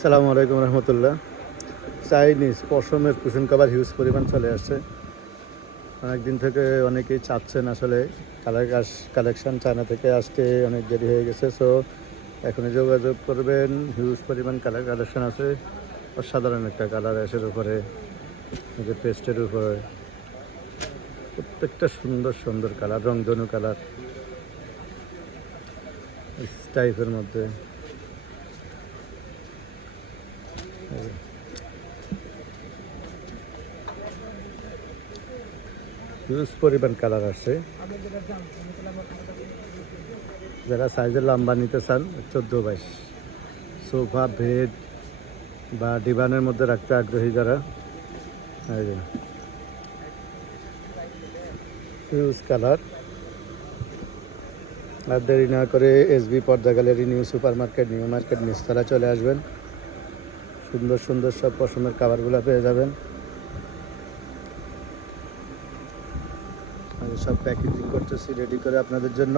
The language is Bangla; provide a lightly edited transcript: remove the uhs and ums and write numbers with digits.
আসসালামু আলাইকুম রহমতুল্লাহ। চাইনিজ পশমের কুশন কভার হিউজ পরিমাণ চলে আসছে। অনেকদিন থেকে অনেকেই চাচ্ছেন আসলে কালেকশান চায়না থেকে আসতে অনেক দেরি হয়ে গেছে। সো এখনই যোগাযোগ করবেন, হিউজ পরিমাণ কালেকশান আছে। অসাধারণ একটা কালার অ্যাশের উপরে, যে পেস্টের উপরে প্রত্যেকটা সুন্দর সুন্দর কালার, রংধনু কালার টাইপের মধ্যে। হিউজ পরিমাণ কালার আসছে। যারা সাইজের লম্বা নিতে চান 14-22, সোফা বেড বা ডিভানের মধ্যে রাখতে আগ্রহী যারা, হিউজ কালার। আর দেরি না করে এসবি পর্দা gallery, new super market, new market নিচতলা চলে আসবেন। সুন্দর সুন্দর সব পশমের কাভারগুলো পেয়ে যাবেন। আমি সব প্যাকেজিং করতেছি রেডি করে আপনাদের জন্য।